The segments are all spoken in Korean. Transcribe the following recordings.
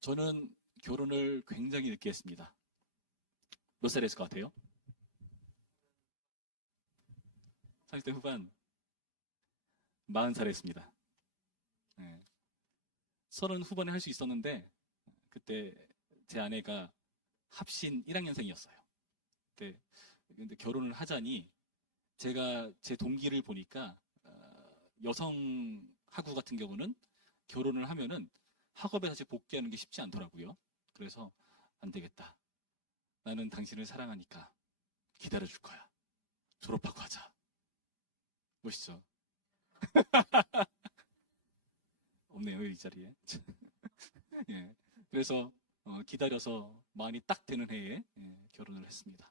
저는 결혼을 굉장히 늦게 했습니다. 몇 살 했을 것 같아요? 30대 후반, 40살 했습니다. 네. 30 후반에 할 수 있었는데, 그때 제 아내가 합신 1학년생이었어요. 근데 결혼을 하자니, 제가 제 동기를 보니까, 여성 학우 같은 경우는 결혼을 하면은 학업에 다시 복귀하는 게 쉽지 않더라고요. 그래서 안 되겠다. 나는 당신을 사랑하니까 기다려줄 거야. 졸업하고 하자. 멋있죠? 없네요, 이 자리에. 예. 그래서 기다려서 만이 딱 되는 해에 결혼을 했습니다.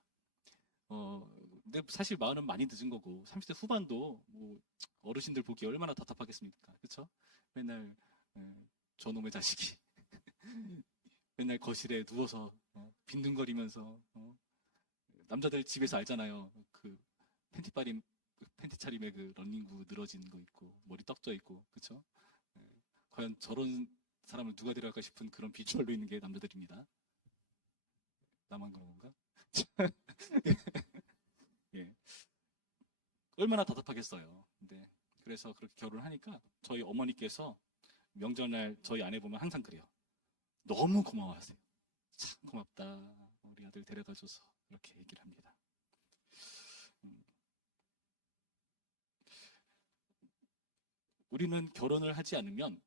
근데 사실 마흔은 많이 늦은 거고 30대 후반도 뭐 어르신들 보기 얼마나 답답하겠습니까? 그렇죠? 맨날 예, 저놈의 자식이 맨날 거실에 누워서 빈둥거리면서 남자들 집에서 알잖아요. 그 팬티빨임 팬티 차림에 그 런닝구 늘어진 거 있고 머리 떡져 있고 그렇죠? 과연 저런 사람을 누가 데려갈까 싶은 그런 비주얼로 있는 게 남자들입니다. 나만 그런 건가? 예. 얼마나 답답하겠어요. 근데 그래서 그렇게 결혼을 하니까 저희 어머니께서 명절날 저희 아내 보면 항상 그래요. 너무 고마워하세요. 참 고맙다. 우리 아들 데려다줘서 이렇게 얘기를 합니다. 음, 우리는 결혼을 하지 않으면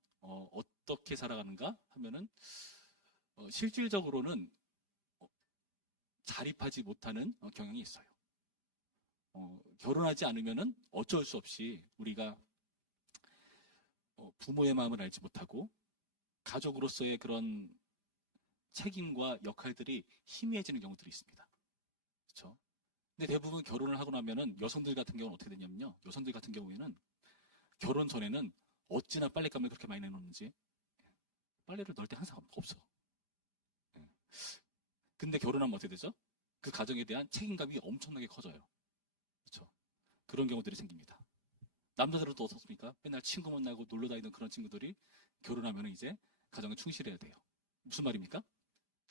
떻게 살아가는가 하면은 실질적으로는 어, 자립하지 못하는 경향이 있어요. 결혼하지 않으면은 어쩔 수 없이 우리가 부모의 마음을 알지 못하고 가족으로서의 그런 책임과 역할들이 희미해지는 경우들이 있습니다. 그렇죠? 근데 대부분 결혼을 하고 나면은 여성들 같은 경우는 어떻게 되냐면요. 여성들 같은 경우에는 결혼 전에는 어찌나 빨랫감을 그렇게 많이 내놓는지 빨래를 넣을 때 항상 없어. 예. 근데 결혼하면 어떻게 되죠? 그 가정에 대한 책임감이 엄청나게 커져요. 그렇죠? 그런 경우들이 생깁니다. 남자들은 또 어떻습니까? 맨날 친구 만나고 놀러 다니던 그런 친구들이 결혼하면 이제 가정에 충실해야 돼요. 무슨 말입니까?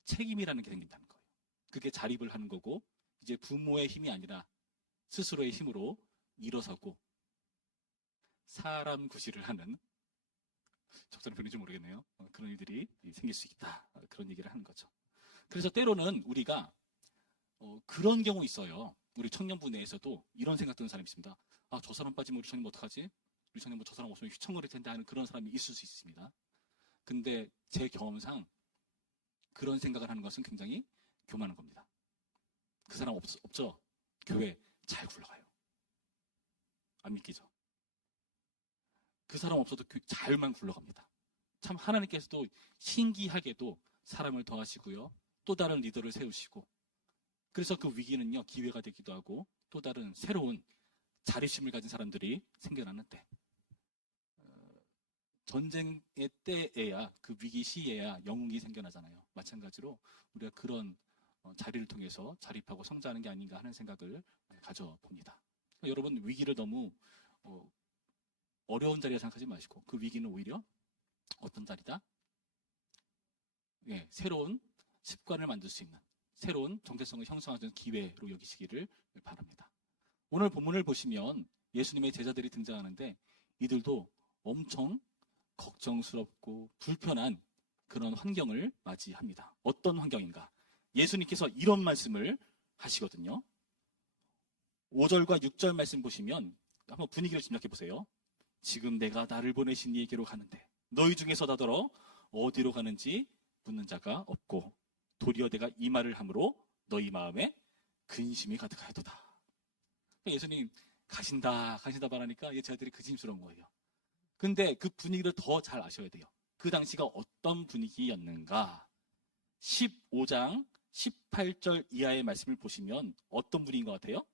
책임이라는 게 생긴다는 거예요. 그게 자립을 하는 거고 이제 부모의 힘이 아니라 스스로의 힘으로 일어서고 사람 구실을 하는 적절한 표현인지 모르겠네요. 그런 일들이 생길 수 있다. 그런 얘기를 하는 거죠. 그래서 때로는 우리가 그런 경우 있어요. 우리 청년부 내에서도 이런 생각 드는 사람이 있습니다. 아, 저 사람 빠지면 우리 청년 어떡하지? 우리 청년 뭐 저 사람 없으면 휘청거릴 텐데 하는 그런 사람이 있을 수 있습니다. 근데 제 경험상 그런 생각을 하는 것은 굉장히 교만한 겁니다. 그 사람 없죠? 교회 잘 굴러가요. 안 믿기죠? 그 사람 없어도 잘만 굴러갑니다. 참 하나님께서도 신기하게도 사람을 더하시고요. 또 다른 리더를 세우시고 그래서 그 위기는요 기회가 되기도 하고 또 다른 새로운 자립심을 가진 사람들이 생겨나는데 전쟁의 때에야 그 위기 시에야 영웅이 생겨나잖아요. 마찬가지로 우리가 그런 자리를 통해서 자립하고 성장하는 게 아닌가 하는 생각을 가져봅니다. 여러분 위기를 너무 어려운 자리에 생각하지 마시고 그 위기는 오히려 어떤 자리다? 예, 새로운 습관을 만들 수 있는 새로운 정체성을 형성하는 기회로 여기시기를 바랍니다. 오늘 본문을 보시면 예수님의 제자들이 등장하는데 이들도 엄청 걱정스럽고 불편한 그런 환경을 맞이합니다. 어떤 환경인가? 예수님께서 이런 말씀을 하시거든요. 5절과 6절 말씀 보시면 한번 분위기를 짐작해 보세요. 지금 내가 나를 보내신 이에게로 가는데 너희 중에서 다더러 어디로 가는지 묻는 자가 없고 도리어 내가 이 말을 함으로 너희 마음에 근심이 가득하였도다. 예수님 가신다 말하니까 제자들이 근심스러운 거예요. 근데 그 분위기를 더 잘 아셔야 돼요. 그 당시가 어떤 분위기였는가? 15장 18절 이하의 말씀을 보시면 어떤 분위기인 것 같아요?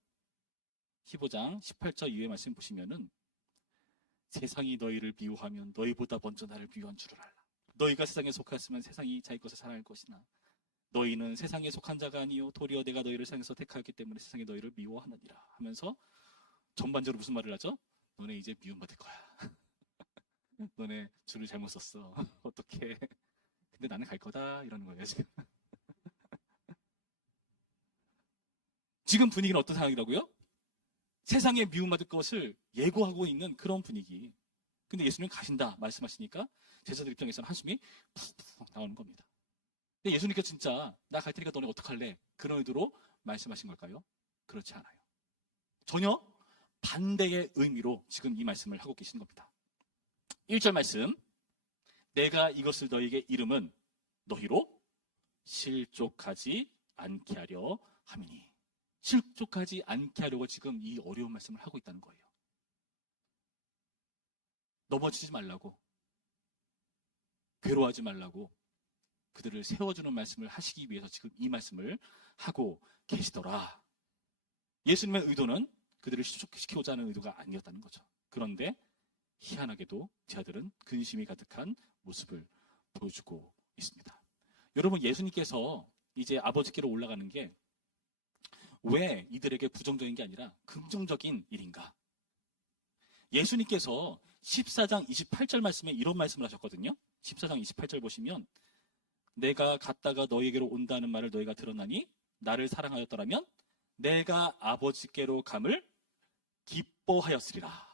15장 18절 이하의 말씀 보시면은 세상이 너희를 미워하면 너희보다 먼저 나를 미워한 줄을 알라. 너희가 세상에 속하였으면 세상이 자기 것을 사랑할 것이나 너희는 세상에 속한 자가 아니요 도리어 내가 너희를 세상에서 택하였기 때문에 세상이 너희를 미워하느니라 하면서 전반적으로 무슨 말을 하죠? 너네 이제 미움받을 거야. 너네 줄을 잘못 썼어. 어떻게? 근데 나는 갈 거다 이러는 거예요. 지금. 지금 분위기는 어떤 상황이라고요? 세상에 미움받을 것을 예고하고 있는 그런 분위기. 근데 예수님 가신다 말씀하시니까 제자들 입장에서는 한숨이 푹푹 나오는 겁니다. 근데 예수님께서 진짜 나 갈 테니까 너네 어떡할래? 그런 의도로 말씀하신 걸까요? 그렇지 않아요. 전혀 반대의 의미로 지금 이 말씀을 하고 계시는 겁니다. 1절 말씀, 내가 이것을 너희에게 이름은 너희로 실족하지 않게 하려 함이니. 실족하지 않게 하려고 지금 이 어려운 말씀을 하고 있다는 거예요. 넘어지지 말라고, 괴로워하지 말라고 그들을 세워주는 말씀을 하시기 위해서 지금 이 말씀을 하고 계시더라. 예수님의 의도는 그들을 실족시키고자 하는 의도가 아니었다는 거죠. 그런데 희한하게도 제자들은 근심이 가득한 모습을 보여주고 있습니다. 여러분, 예수님께서 이제 아버지께로 올라가는 게 왜 이들에게 부정적인 게 아니라 긍정적인 일인가? 예수님께서 14장 28절 말씀에 이런 말씀을 하셨거든요. 14장 28절 보시면 내가 갔다가 너희에게로 온다는 말을 너희가 들었나니 나를 사랑하였더라면 내가 아버지께로 감을 기뻐하였으리라.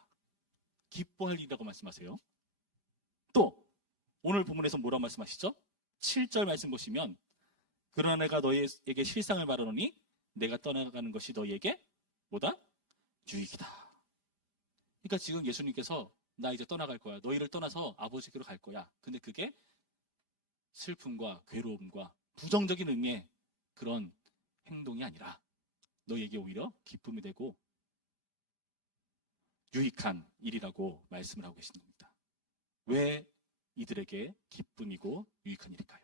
기뻐할 일이라고 말씀하세요. 또 오늘 본문에서 뭐라고 말씀하시죠? 7절 말씀 보시면 그러나 내가 너희에게 실상을 말하노니 내가 떠나가는 것이 너희에게 뭐다? 유익이다. 그러니까 지금 예수님께서 나 이제 떠나갈 거야. 너희를 떠나서 아버지께로 갈 거야. 근데 그게 슬픔과 괴로움과 부정적인 의미의 그런 행동이 아니라 너희에게 오히려 기쁨이 되고 유익한 일이라고 말씀을 하고 계시는 겁니다. 왜 이들에게 기쁨이고 유익한 일일까요?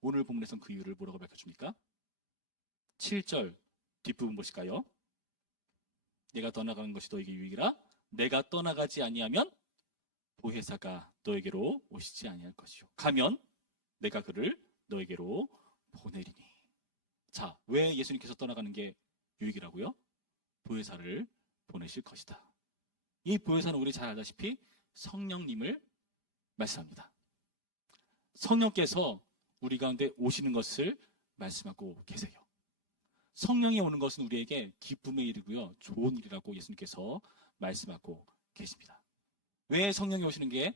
오늘 본문에서는 그 이유를 뭐라고 밝혀줍니까? 7절 뒷부분 보실까요? 내가 떠나가는 것이 너에게 유익이라 내가 떠나가지 아니하면 보혜사가 너에게로 오시지 아니할 것이요 가면 내가 그를 너에게로 보내리니. 자, 왜 예수님께서 떠나가는 게 유익이라고요? 보혜사를 보내실 것이다. 이 보혜사는 우리 잘 알다시피 성령님을 말씀합니다. 성령께서 우리 가운데 오시는 것을 말씀하고 계세요. 성령이 오는 것은 우리에게 기쁨의 일이고요. 좋은 일이라고 예수님께서 말씀하고 계십니다. 왜 성령이 오시는 게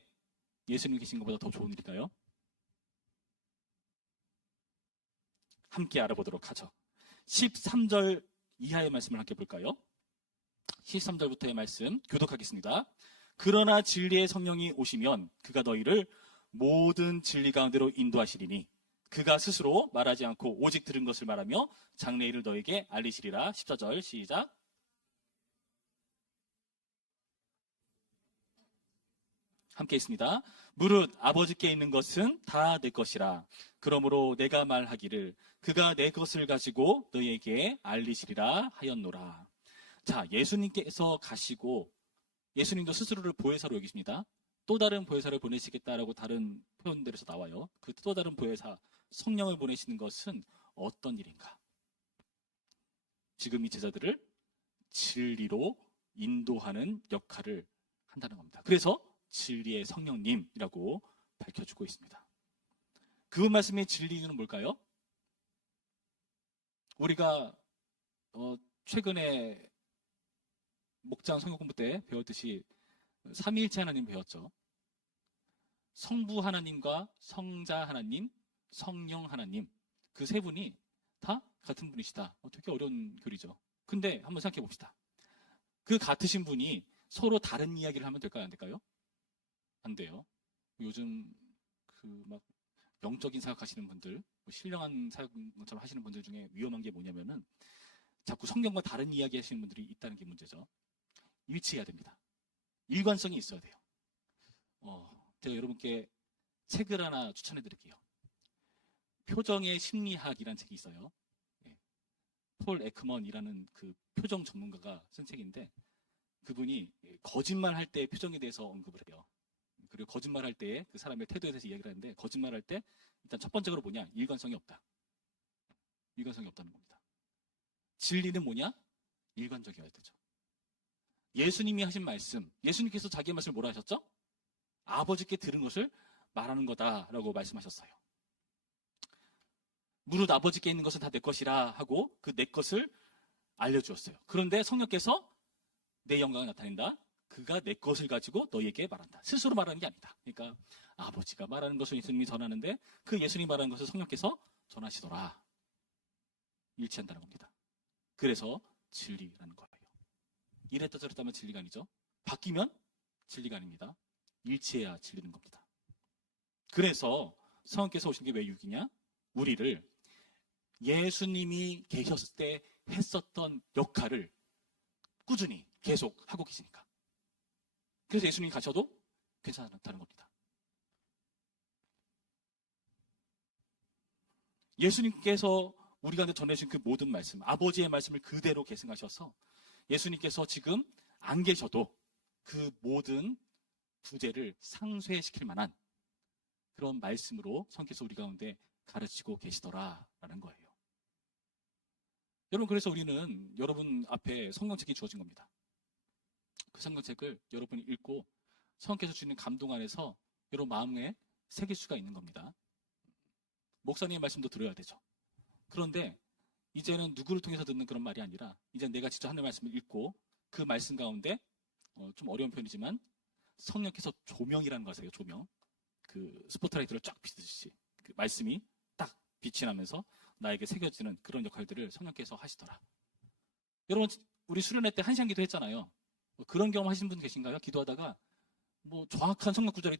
예수님 계신 것보다 더 좋은 일일까요? 함께 알아보도록 하죠. 13절 이하의 말씀을 함께 볼까요? 13절부터의 말씀 교독하겠습니다. 그러나 진리의 성령이 오시면 그가 너희를 모든 진리 가운데로 인도하시리니 그가 스스로 말하지 않고 오직 들은 것을 말하며 장래일을 너에게 알리시리라. 14절 시작. 함께 있습니다. 무릇 아버지께 있는 것은 다 내 것이라. 그러므로 내가 말하기를 그가 내 것을 가지고 너희에게 알리시리라 하였노라. 자, 예수님께서 가시고 예수님도 스스로를 보혜사로 여기십니다. 또 다른 보혜사를 보내시겠다라고 다른 표현들에서 나와요. 그 또 다른 보혜사 성령을 보내시는 것은 어떤 일인가? 지금 이 제자들을 진리로 인도하는 역할을 한다는 겁니다. 그래서 진리의 성령님이라고 밝혀주고 있습니다. 그 말씀의 진리는 뭘까요? 우리가 최근에 목장 성경 공부 때 배웠듯이 삼위일체 하나님 배웠죠. 성부 하나님과 성자 하나님, 성령 하나님 그 세 분이 다 같은 분이시다. 되게 어려운 글이죠. 근데 한번 생각해 봅시다. 그 같으신 분이 서로 다른 이야기를 하면 될까요? 안 될까요? 안 돼요. 요즘 그 막 영적인 사역하시는 분들, 신령한 사역처럼 하시는 분들 중에 위험한 게 뭐냐면은 자꾸 성경과 다른 이야기 하시는 분들이 있다는 게 문제죠. 일치해야 됩니다. 일관성이 있어야 돼요. 제가 여러분께 책을 하나 추천해 드릴게요. 표정의 심리학이라는 책이 있어요. 폴 에크먼이라는 그 표정 전문가가 쓴 책인데 그분이 거짓말할 때의 표정에 대해서 언급을 해요. 그리고 거짓말할 때의 그 사람의 태도에 대해서 이야기를 하는데 거짓말할 때 일단 첫 번째로 뭐냐? 일관성이 없다. 일관성이 없다는 겁니다. 진리는 뭐냐? 일관적이어야 되죠. 예수님이 하신 말씀, 예수님께서 자기의 말씀을 뭐라 하셨죠? 아버지께 들은 것을 말하는 거다라고 말씀하셨어요. 무릇 아버지께 있는 것은 다 내 것이라 하고 그 내 것을 알려주었어요. 그런데 성령께서 내 영광을 나타낸다. 그가 내 것을 가지고 너희에게 말한다. 스스로 말하는 게 아니다. 그러니까 아버지가 말하는 것을 예수님이 전하는데 그 예수님이 말하는 것을 성령께서 전하시더라. 일치한다는 겁니다. 그래서 진리라는 거예요. 이랬다 저랬다 하면 진리가 아니죠. 바뀌면 진리가 아닙니다. 일치해야 진리는 겁니다. 그래서 성령께서 오신 게 왜 육이냐? 우리를 예수님이 계셨을 때 했었던 역할을 꾸준히 계속 하고 계시니까. 그래서 예수님이 가셔도 괜찮다는 겁니다. 예수님께서 우리 가운데 전해주신 그 모든 말씀, 아버지의 말씀을 그대로 계승하셔서 예수님께서 지금 안 계셔도 그 모든 부재를 상쇄시킬 만한 그런 말씀으로 성령께서 우리 가운데 가르치고 계시더라라는 거예요. 여러분, 그래서 우리는 여러분 앞에 성경책이 주어진 겁니다. 그 성경책을 여러분이 읽고 성령께서 주는 감동 안에서 여러분 마음에 새길 수가 있는 겁니다. 목사님의 말씀도 들어야 되죠. 그런데 이제는 누구를 통해서 듣는 그런 말이 아니라 이제 내가 직접 하는 말씀을 읽고 그 말씀 가운데 좀 어려운 표현이지만 성령께서 조명이라는 것이에요. 조명. 그 스포트라이트를 쫙 비추듯이 그 말씀이 딱 빛이 나면서 나에게 새겨지는 그런 역할들을 성령께서 하시더라. 여러분, 우리 수련회 때 한시간 기도 했잖아요. 그런 경험 하신 분 계신가요? 기도하다가 뭐 정확한 성경 구절이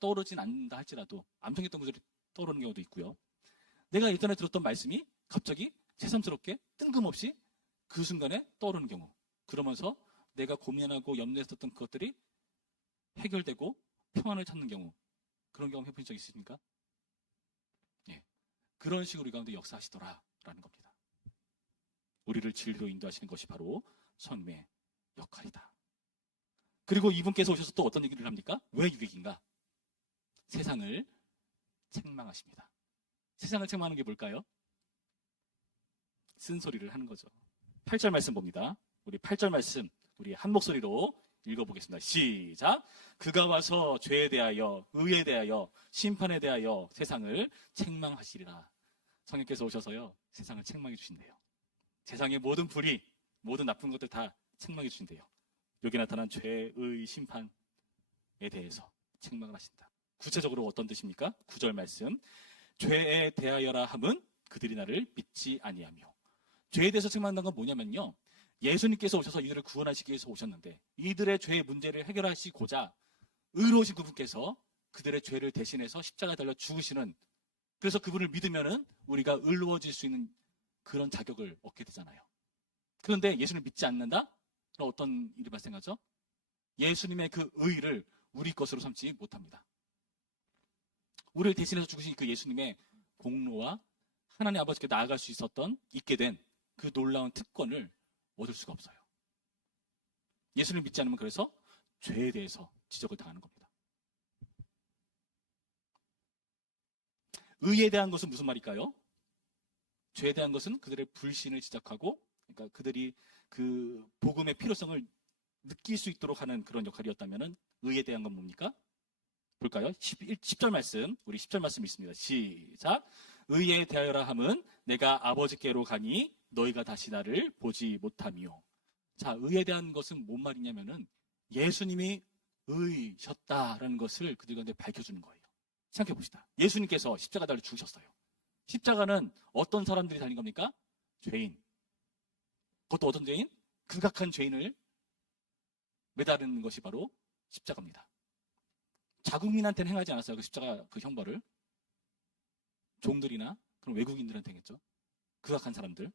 떠오르진 않는다 할지라도 암송했던 구절이 떠오르는 경우도 있고요. 내가 예전에 들었던 말씀이 갑자기 새삼스럽게 뜬금없이 그 순간에 떠오르는 경우. 그러면서 내가 고민하고 염려했었던 그것들이 해결되고 평안을 찾는 경우. 그런 경험 해본 적 있으십니까? 예. 그런 식으로 우리 가운데 역사하시더라라는 겁니다. 우리를 진리로 인도하시는 것이 바로 성령의 역할이다. 그리고 이분께서 오셔서 또 어떤 얘기를 합니까? 왜 유익인가? 세상을 책망하십니다. 세상을 책망하는 게 뭘까요? 쓴소리를 하는 거죠. 8절 말씀 봅니다. 우리 8절 말씀 우리 한 목소리로 읽어보겠습니다. 시작! 그가 와서 죄에 대하여 의에 대하여 심판에 대하여 세상을 책망하시리라. 성령께서 오셔서요 세상을 책망해 주신대요. 세상의 모든 불의, 모든 나쁜 것들 다 책망해 주신대요. 여기 나타난 죄, 의, 심판에 대해서 책망을 하신다. 구체적으로 어떤 뜻입니까? 9절 말씀. 죄에 대하여라 함은 그들이 나를 믿지 아니하며. 죄에 대해서 책망한다는 건 뭐냐면요. 예수님께서 오셔서 이들을 구원하시기 위해서 오셨는데 이들의 죄의 문제를 해결하시고자 의로우신 그분께서 그들의 죄를 대신해서 십자가에 달려 죽으시는, 그래서 그분을 믿으면은 우리가 의로워질 수 있는 그런 자격을 얻게 되잖아요. 그런데 예수님을 믿지 않는다? 그럼 어떤 일이 발생하죠? 예수님의 그 의를 우리 것으로 삼지 못합니다. 우리를 대신해서 죽으신 그 예수님의 공로와 하나님 아버지께 나아갈 수 있게 된 그 놀라운 특권을 얻을 수가 없어요. 예수를 믿지 않으면 그래서 죄에 대해서 지적을 당하는 겁니다. 의에 대한 것은 무슨 말일까요? 죄에 대한 것은 그들의 불신을 지적하고, 그러니까 그들이 그 복음의 필요성을 느낄 수 있도록 하는 그런 역할이었다면 의에 대한 건 뭡니까? 볼까요? 10절 말씀, 우리 10절 말씀 읽습니다. 시작! 의에 대하여라 함은 내가 아버지께로 가니 너희가 다시 나를 보지 못하며. 자, 의에 대한 것은 뭔 말이냐면은 예수님이 의셨다라는 것을 그들 가운데 밝혀주는 거예요. 생각해 봅시다. 예수님께서 십자가 달려 죽으셨어요. 십자가는 어떤 사람들이 달린 겁니까? 죄인. 그것도 어떤 죄인? 극악한 죄인을 매다르는 것이 바로 십자가입니다. 자국민한테는 행하지 않았어요. 그 십자가 그 형벌을. 종들이나 그런 외국인들한테 했죠. 극악한 사람들.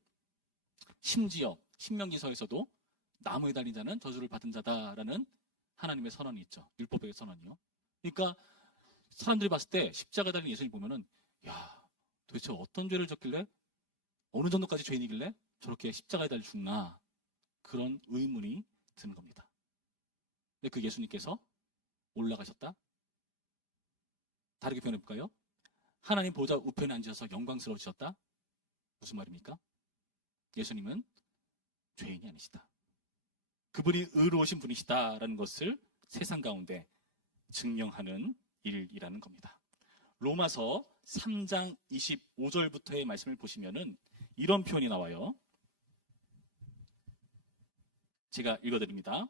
심지어 신명기서에서도 나무에 달린 자는 저주를 받은 자다라는 하나님의 선언이 있죠. 율법의 선언이요. 그러니까 사람들이 봤을 때 십자가 달린 예수님 보면은 야, 도대체 어떤 죄를 졌길래 어느 정도까지 죄인이길래 저렇게 십자가에 달려 죽나, 그런 의문이 드는 겁니다. 근데 그 예수님께서 올라가셨다? 다르게 표현해볼까요? 하나님 보좌 우편에 앉으셔서 영광스러우셨다? 무슨 말입니까? 예수님은 죄인이 아니시다. 그분이 의로우신 분이시다라는 것을 세상 가운데 증명하는 일이라는 겁니다. 로마서 3장 25절부터의 말씀을 보시면은 이런 표현이 나와요. 제가 읽어드립니다.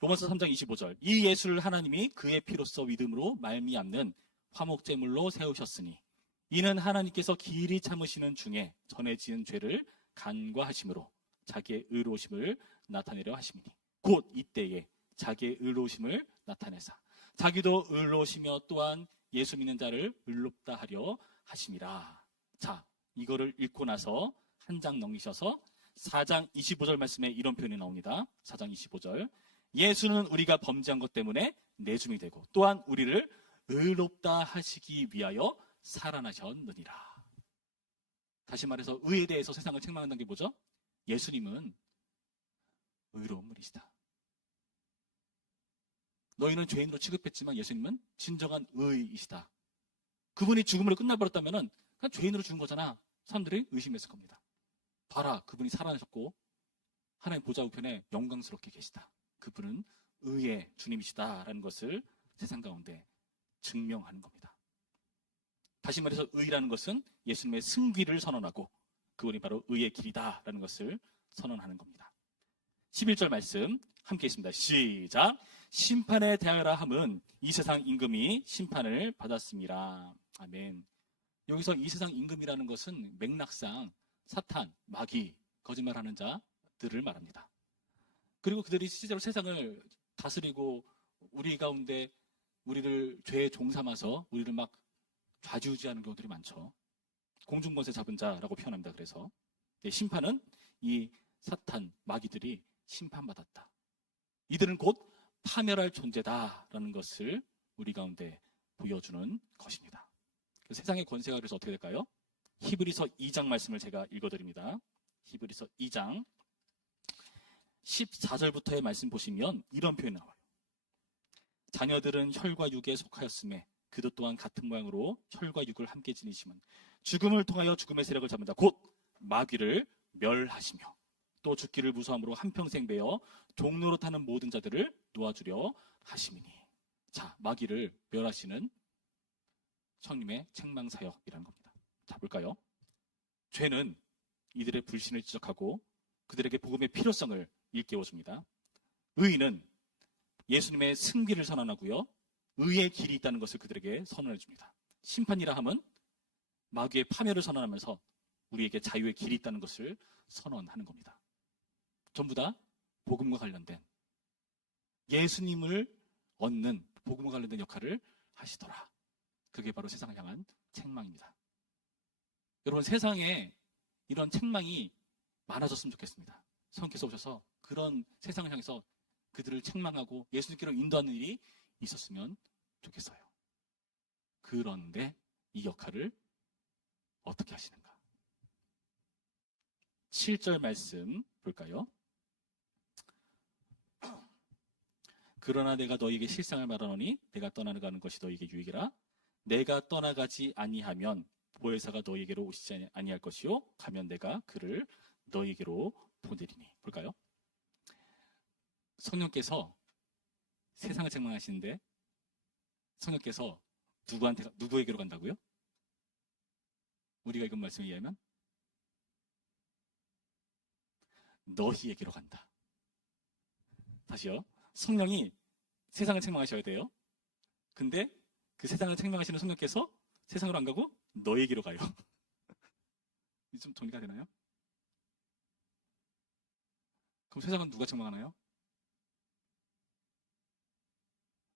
로마서 3장 25절. 이 예수를 하나님이 그의 피로써 믿음으로 말미암는 화목제물로 세우셨으니 이는 하나님께서 길이 참으시는 중에 전에 지은 죄를 간과하심으로 자기의 의로우심을 나타내려 하심이니 곧 이때에 자기의 의로우심을 나타내사 자기도 의로우시며 또한 예수 믿는 자를 의롭다 하려 하심이라. 자, 이거를 읽고 나서 한 장 넘기셔서 4장 25절 말씀에 이런 표현이 나옵니다. 4장 25절. 예수는 우리가 범죄한 것 때문에 내줌이 되고 또한 우리를 의롭다 하시기 위하여 살아나셨느니라. 다시 말해서 의에 대해서 세상을 책망한다는 게 뭐죠? 예수님은 의로운 분이시다. 너희는 죄인으로 취급했지만 예수님은 진정한 의이시다. 그분이 죽음으로 끝나버렸다면 그냥 죄인으로 죽은 거잖아. 사람들이 의심했을 겁니다. 봐라, 그분이 살아나셨고 하나님 보좌 우편에 영광스럽게 계시다. 그분은 의의 주님이시다라는 것을 세상 가운데 증명하는 겁니다. 다시 말해서 의라는 것은 예수님의 승귀를 선언하고 그분이 바로 의의 길이다라는 것을 선언하는 겁니다. 11절 말씀 함께 있습니다. 시작. 심판에 대하여라 함은 이 세상 임금이 심판을 받았습니다. 아멘. 여기서 이 세상 임금이라는 것은 맥락상 사탄, 마귀, 거짓말하는 자들을 말합니다. 그리고 그들이 실제로 세상을 다스리고 우리 가운데 우리를 죄에 종삼아서 우리를 막 좌지우지하는 경우들이 많죠. 공중권세 잡은 자라고 표현합니다. 그래서 심판은 이 사탄, 마귀들이 심판받았다. 이들은 곧 파멸할 존재다라는 것을 우리 가운데 보여주는 것입니다. 세상의 권세가 그래서 어떻게 될까요? 히브리서 2장 말씀을 제가 읽어드립니다. 히브리서 2장 14절부터의 말씀 보시면 이런 표현이 나와요. 자녀들은 혈과 육에 속하였음에 그도 또한 같은 모양으로 혈과 육을 함께 지니심은 죽음을 통하여 죽음의 세력을 잡는다. 곧 마귀를 멸하시며 또 죽기를 무서함으로 한평생 베어 종로로 타는 모든 자들을 놓아주려 하심이니. 자, 마귀를 멸하시는 성님의 책망사역이라는 겁니다. 자, 볼까요? 죄는 이들의 불신을 지적하고 그들에게 복음의 필요성을 일깨워줍니다. 의는 예수님의 승기를 선언하고요. 의의 길이 있다는 것을 그들에게 선언해줍니다. 심판이라 함은 마귀의 파멸을 선언하면서 우리에게 자유의 길이 있다는 것을 선언하는 겁니다. 전부 다 복음과 관련된 예수님을 얻는 복음과 관련된 역할을 하시더라. 그게 바로 세상을 향한 책망입니다. 여러분, 세상에 이런 책망이 많아졌으면 좋겠습니다. 성령께서 오셔서 그런 세상을 향해서 그들을 책망하고 예수님께로 인도하는 일이 있었으면 좋겠어요. 그런데 이 역할을 어떻게 하시는가? 7절 말씀 볼까요? 그러나 내가 너희에게 실상을 말하노니 내가 떠나가는 것이 너희에게 유익이라. 내가 떠나가지 아니하면 보혜사가 너희에게로 오시지 아니할 것이요 가면 내가 그를 너희에게로 보내리니. 볼까요? 성령께서 세상을 책망하시는데 성령께서 누구에게로 간다고요? 우리가 읽은 말씀에 의하면 너희에게로 간다. 다시요. 성령이 세상을 책망하셔야 돼요. 근데 그 세상을 책망하시는 성령께서 세상으로 안 가고 너에게로 가요. 좀 정리가 되나요? 그럼 세상은 누가 책망하나요?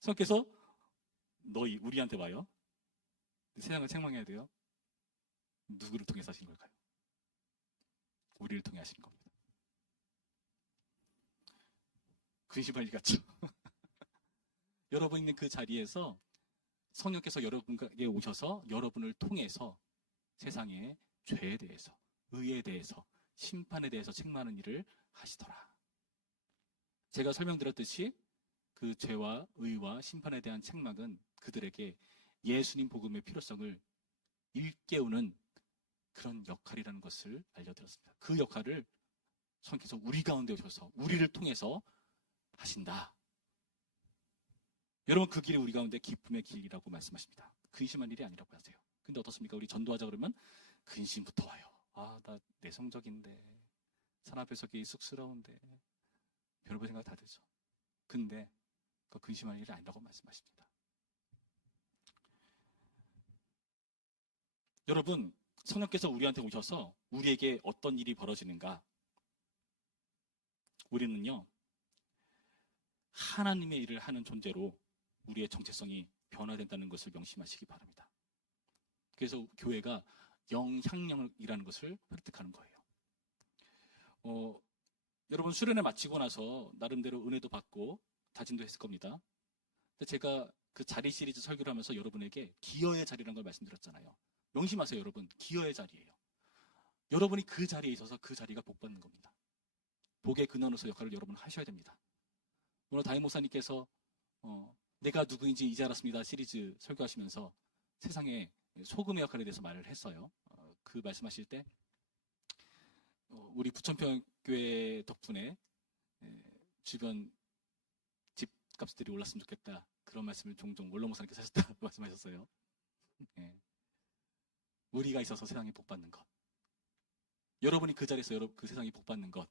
성령께서 우리한테 와요. 세상을 책망해야 돼요. 누구를 통해서 하시는 걸까요? 우리를 통해 하시는 겁니다. 근심할 일 같죠? 여러분 있는 그 자리에서 성령께서 여러분에게 오셔서 여러분을 통해서 세상의 죄에 대해서, 의에 대해서, 심판에 대해서 책망하는 일을 하시더라. 제가 설명드렸듯이 그 죄와 의와 심판에 대한 책망은 그들에게 예수님 복음의 필요성을 일깨우는 그런 역할이라는 것을 알려드렸습니다. 그 역할을 성령께서 우리 가운데 오셔서 우리를 통해서 하신다. 여러분, 그 길이 우리 가운데 기쁨의 길이라고 말씀하십니다. 근심할 일이 아니라고 하세요. 근데 어떻습니까? 우리 전도하자 그러면 근심부터 와요. 아, 나 내성적인데, 사람 앞에 서기 쑥스러운데, 별의별 생각 다 들죠. 근데 그 근심할 일이 아니라고 말씀하십니다. 여러분, 성령께서 우리한테 오셔서 우리에게 어떤 일이 벌어지는가? 우리는요, 하나님의 일을 하는 존재로 우리의 정체성이 변화된다는 것을 명심하시기 바랍니다. 그래서 교회가 영향력이라는 것을 획득하는 거예요. 여러분 수련회 마치고 나서 나름대로 은혜도 받고 다짐도 했을 겁니다. 근데 제가 그 자리 시리즈 설교를 하면서 여러분에게 기여의 자리라는 걸 말씀드렸잖아요. 명심하세요, 여러분. 기여의 자리예요. 여러분이 그 자리에 있어서 그 자리가 복받는 겁니다. 복의 근원으로서 역할을 여러분 하셔야 됩니다. 오늘 담임 목사님께서 내가 누구인지 이제 알았습니다 시리즈 설교하시면서 세상에 소금의 역할에 대해서 말을 했어요. 그 말씀하실 때 우리 부천평교회 덕분에 주변 집값들이 올랐으면 좋겠다. 그런 말씀을 종종 원로 목사님께서 하셨다고 말씀하셨어요. 우리가 있어서 세상에 복받는 것, 여러분이 그 자리에서 그 세상에 복받는 것,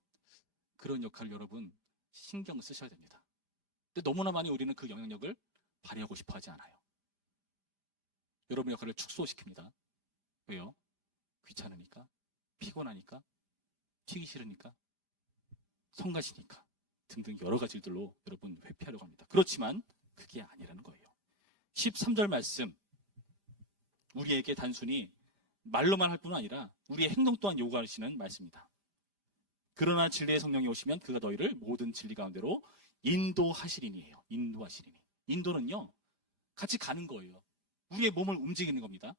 그런 역할을 여러분 신경을 쓰셔야 됩니다. 근데 너무나 많이 우리는 그 영향력을 발휘하고 싶어 하지 않아요. 여러분의 역할을 축소시킵니다. 왜요? 귀찮으니까, 피곤하니까, 튀기 싫으니까, 성가시니까 등등 여러 가지 일들로 여러분 회피하려고 합니다. 그렇지만 그게 아니라는 거예요. 13절 말씀, 우리에게 단순히 말로만 할 뿐만 아니라 우리의 행동 또한 요구하시는 말씀입니다. 그러나 진리의 성령이 오시면 그가 너희를 모든 진리 가운데로 인도하시리니예요. 인도하시리니. 인도는요, 같이 가는 거예요. 우리의 몸을 움직이는 겁니다.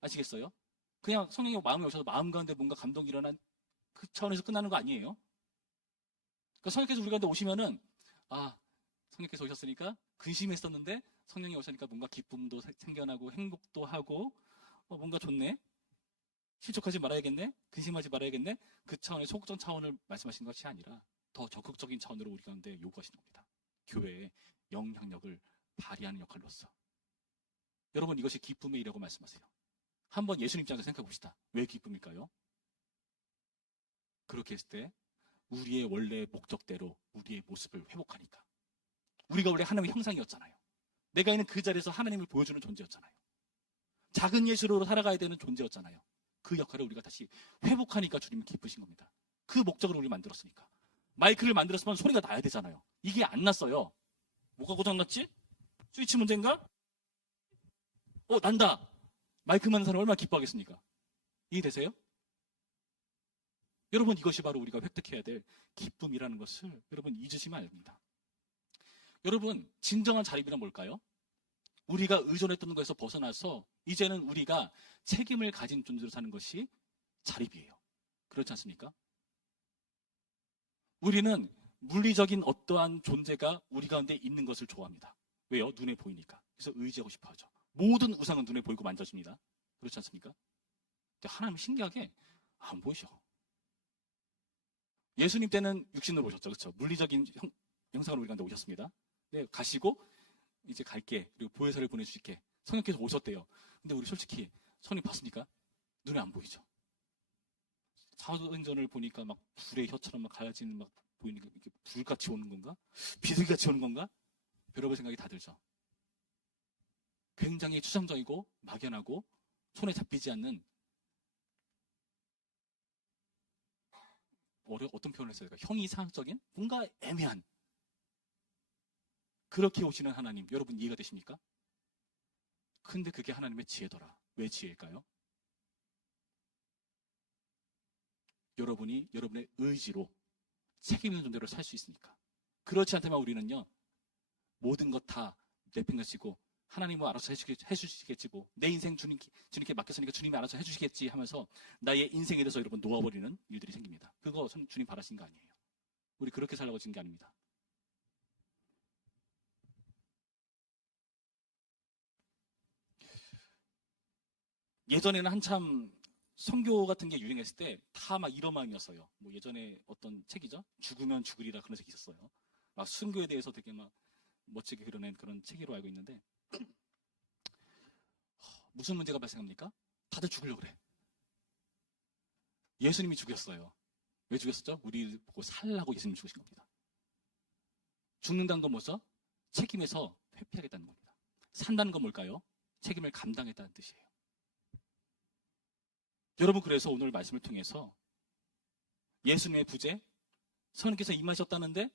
아시겠어요? 그냥 성령이 마음에 오셔서 마음 가운데 뭔가 감동이 일어난 그 차원에서 끝나는 거 아니에요. 그러니까 성령께서 우리 가운데 오시면은, 아, 성령께서 오셨으니까 근심했었는데 성령이 오시니까 뭔가 기쁨도 생겨나고 행복도 하고 뭔가 좋네. 실족하지 말아야겠네. 근심하지 말아야겠네. 그 차원의 소극적 차원을 말씀하시는 것이 아니라 더 적극적인 차원으로 우리 가운데 요구하시는 겁니다. 교회의 영향력을 발휘하는 역할로서. 여러분, 이것이 기쁨의 일이라고 말씀하세요. 한번 예수님 입장에서 생각해 봅시다. 왜 기쁨일까요? 그렇게 했을 때 우리의 원래 목적대로 우리의 모습을 회복하니까. 우리가 원래 하나님의 형상이었잖아요. 내가 있는 그 자리에서 하나님을 보여주는 존재였잖아요. 작은 예수로 살아가야 되는 존재였잖아요. 그 역할을 우리가 다시 회복하니까 주님이 기쁘신 겁니다. 그 목적으로 우리 만들었으니까. 마이크를 만들었으면 소리가 나야 되잖아요. 이게 안 났어요. 뭐가 고장났지? 스위치 문제인가? 난다. 마이크 만든 사람 얼마나 기뻐하겠습니까? 이해되세요? 여러분, 이것이 바로 우리가 획득해야 될 기쁨이라는 것을 여러분 잊으시면 안 됩니다. 여러분, 진정한 자립이란 뭘까요? 우리가 의존했던 것에서 벗어나서 이제는 우리가 책임을 가진 존재로 사는 것이 자립이에요. 그렇지 않습니까? 우리는 물리적인 어떠한 존재가 우리 가운데 있는 것을 좋아합니다. 왜요? 눈에 보이니까. 그래서 의지하고 싶어 하죠. 모든 우상은 눈에 보이고 만져집니다. 그렇지 않습니까? 근데 하나님은 신기하게 안 보이셔. 예수님 때는 육신으로 오셨죠. 그렇죠? 물리적인 형상으로 우리 가운데 오셨습니다. 네, 가시고 이제 갈게. 그리고 보혜사를 보내주실게. 성령께서 오셨대요. 근데 우리 솔직히 성령 봤습니까? 눈에 안 보이죠. 사도행전을 보니까 막 불의 혀처럼 막 갈라지는 막 보이는 게 이렇게 불같이 오는 건가? 비둘기같이 오는 건가? 여러분 생각이 다 들죠. 굉장히 추상적이고 막연하고 손에 잡히지 않는 어떤 표현을 했어요? 형이상적인 뭔가 애매한 그렇게 오시는 하나님, 여러분 이해가 되십니까? 근데 그게 하나님의 지혜더라. 왜 지혜일까요? 여러분이 여러분의 의지로 책임 있는 존재로 살 수 있으니까. 그렇지 않다면 우리는요, 모든 것 다 내팽개치고 하나님은 알아서 해주시겠지 뭐. 내 인생 주님께 맡겼으니까 주님이 알아서 해주시겠지 하면서 나의 인생에 대해서 여러분 놓아버리는 일들이 생깁니다. 그거 주님 바라신 거 아니에요. 우리 그렇게 살라고 진 게 아닙니다. 예전에는 한참 선교 같은 게 유행했을 때 다 막 이런 마음이었어요. 뭐 예전에 어떤 책이죠? 죽으면 죽으리라 그런 책이 있었어요. 막 순교에 대해서 되게 막 멋지게 그려낸 그런 책으로 알고 있는데 무슨 문제가 발생합니까? 다들 죽으려고 그래. 예수님이 죽였어요. 왜 죽였었죠? 우리 보고 살라고 예수님이 죽으신 겁니다. 죽는다는 건 뭐죠? 책임에서 회피하겠다는 겁니다. 산다는 건 뭘까요? 책임을 감당했다는 뜻이에요. 여러분, 그래서 오늘 말씀을 통해서 예수님의 부재, 성령께서 임하셨다는데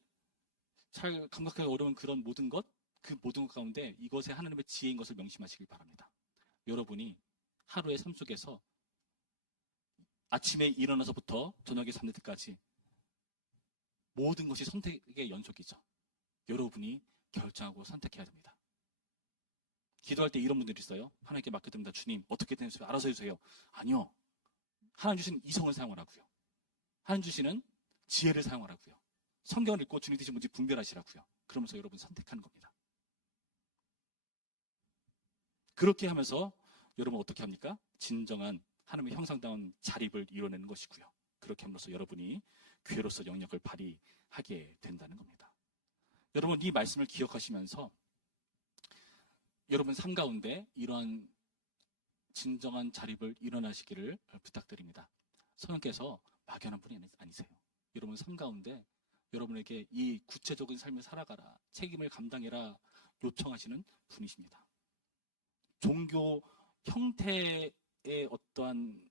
잘 감각하기 어려운 그런 모든 것, 그 모든 것 가운데 이것에 하나님의 지혜인 것을 명심하시길 바랍니다. 여러분이 하루의 삶 속에서 아침에 일어나서부터 저녁에 잠들 때까지 모든 것이 선택의 연속이죠. 여러분이 결정하고 선택해야 됩니다. 기도할 때 이런 분들이 있어요. 하나님께 맡겨드립니다. 주님, 어떻게 되는지 알아서 해주세요. 아니요. 하나님 주신 이성을 사용하라고요. 하나님 주시는 지혜를 사용하라고요. 성경을 읽고 주님 뜻이 뭔지 분별하시라고요. 그러면서 여러분 선택하는 겁니다. 그렇게 하면서 여러분 어떻게 합니까? 진정한 하나님의 형상다운 자립을 이뤄내는 것이고요. 그렇게 함으로써 여러분이 교회로서 영역을 발휘하게 된다는 겁니다. 여러분, 이 말씀을 기억하시면서 여러분 삶 가운데 이러한 진정한 자립을 일어나시기를 부탁드립니다. 성령께서 막연한 분이 아니세요. 여러분 삶 가운데 여러분에게 이 구체적인 삶을 살아가라, 책임을 감당해라 요청하시는 분이십니다. 종교 형태의 어떠한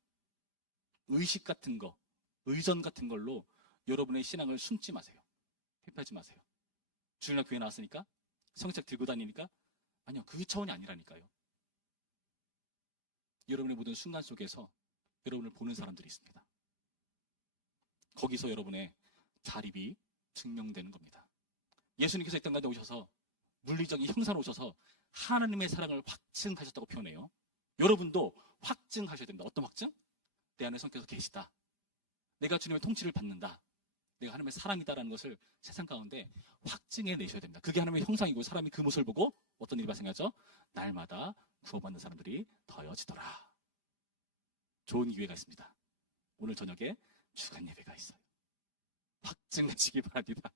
의식 같은 거, 의전 같은 걸로 여러분의 신앙을 숨지 마세요. 회피하지 마세요. 주일날 교회 나왔으니까? 성책 들고 다니니까? 아니요, 그 차원이 아니라니까요. 여러분의 모든 순간 속에서 여러분을 보는 사람들이 있습니다. 거기서 여러분의 자립이 증명되는 겁니다. 예수님께서 이 땅 가운데 오셔서 물리적인 형사로 오셔서 하나님의 사랑을 확증하셨다고 표현해요. 여러분도 확증하셔야 됩니다. 어떤 확증? 내 안에 성령께서 계시다. 내가 주님의 통치를 받는다. 내가 하나님의 사람이다라는 것을 세상 가운데 확증해 내셔야 됩니다. 그게 하나님의 형상이고 사람이 그 모습을 보고 어떤 일이 발생하죠? 날마다 구원받는 사람들이 더해지더라. 좋은 기회가 있습니다. 오늘 저녁에 주간 예배가 있어요. 확증하시기 바랍니다.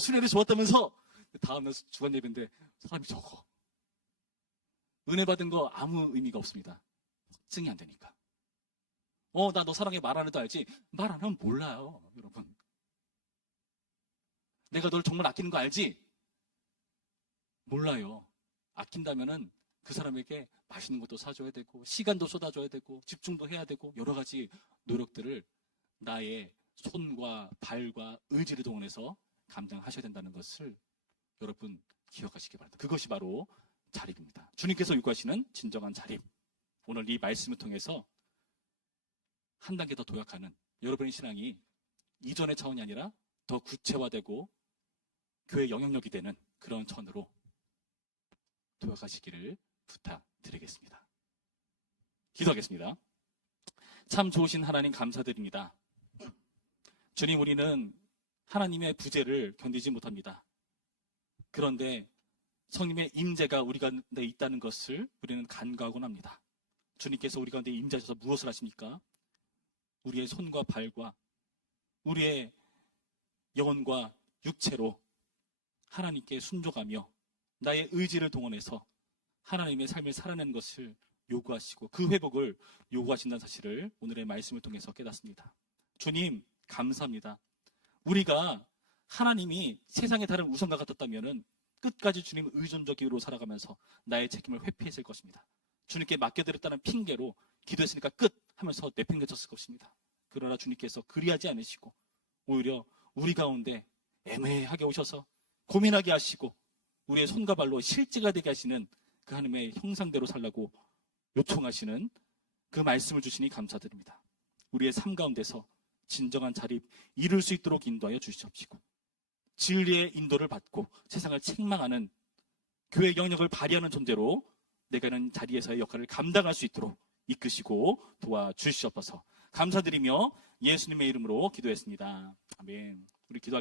수련회 좋았다면서 다음날 주간 예배인데 사람이 적어. 은혜 받은 거 아무 의미가 없습니다. 확증이 안 되니까. 나 너 사랑해 말 안 해도 알지? 말 안 하면 몰라요, 여러분. 내가 널 정말 아끼는 거 알지? 몰라요. 아낀다면은 그 사람에게 맛있는 것도 사줘야 되고, 시간도 쏟아줘야 되고, 집중도 해야 되고, 여러 가지 노력들을 나의 손과 발과 의지를 동원해서 감당하셔야 된다는 것을 여러분 기억하시기 바랍니다. 그것이 바로 자립입니다. 주님께서 요구하시는 진정한 자립. 오늘 이 말씀을 통해서 한 단계 더 도약하는 여러분의 신앙이 이전의 차원이 아니라 더 구체화되고 교회 영향력이 되는 그런 차원으로 도약하시기를 부탁드리겠습니다. 기도하겠습니다. 참 좋으신 하나님 감사드립니다. 주님, 우리는 하나님의 부재를 견디지 못합니다. 그런데 성님의 임재가 우리 가운데 있다는 것을 우리는 간과하곤 합니다. 주님께서 우리 가운데 임재하셔서 무엇을 하십니까? 우리의 손과 발과 우리의 영혼과 육체로 하나님께 순종하며 나의 의지를 동원해서 하나님의 삶을 살아내는 것을 요구하시고 그 회복을 요구하신다는 사실을 오늘의 말씀을 통해서 깨닫습니다. 주님, 감사합니다. 우리가 하나님이 세상의 다른 우상과 같았다면 끝까지 주님 의존적으로 살아가면서 나의 책임을 회피했을 것입니다. 주님께 맡겨드렸다는 핑계로 기도했으니까 끝 하면서 내팽개쳤을 것입니다. 그러나 주님께서 그리하지 않으시고 오히려 우리 가운데 애매하게 오셔서 고민하게 하시고 우리의 손과 발로 실제가 되게 하시는 그 하나님의 형상대로 살라고 요청하시는 그 말씀을 주시니 감사드립니다. 우리의 삶 가운데서 진정한 자립 이룰 수 있도록 인도하여 주시옵시고 진리의 인도를 받고 세상을 책망하는 교회 영역을 발휘하는 존재로 내가 있는 자리에서의 역할을 감당할 수 있도록 이끄시고 도와주시옵소서. 감사드리며 예수님의 이름으로 기도했습니다. 아멘. 우리 기도하겠습니다.